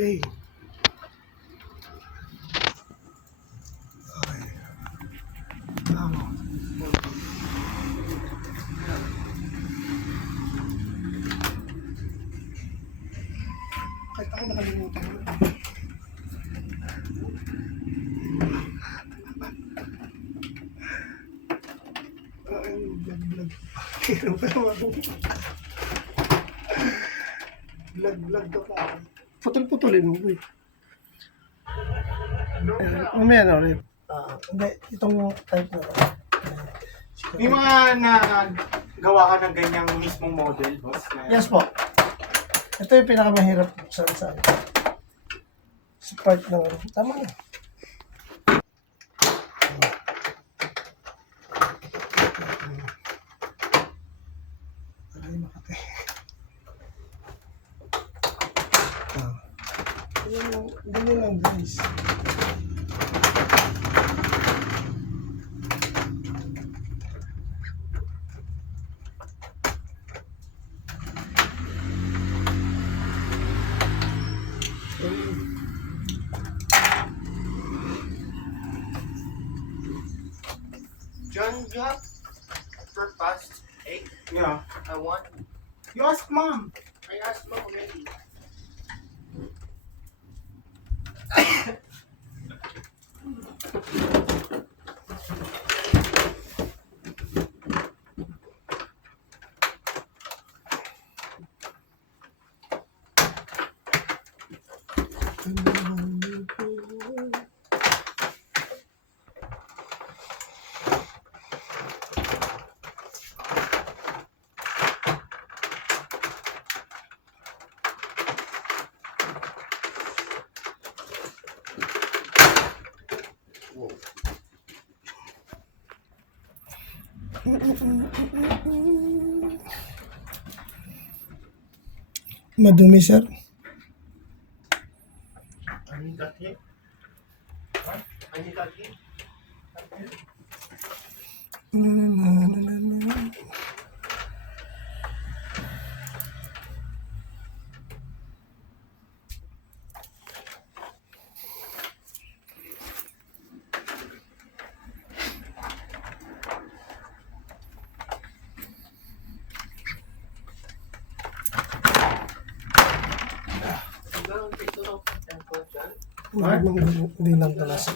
Okay. Okay. Tama. Kahit ako nakalimutan mo. Ay, vlog. Hirap pa naman ako. Vlog ka pa. Putol-putulin mo. Umaya na ulit. Hindi, itong type na. May mga nagawa ka ng ganyang mismong model, boss? Yes po. Ito yung pinakamahirap sa part ng tama na. Aray, makate. Ganyan lang guys. John, you have past 8? Yeah. I want. You ask mom. I asked mom already. Madumi, sir. I need that here. What? I need that here. Hindi lang pala sa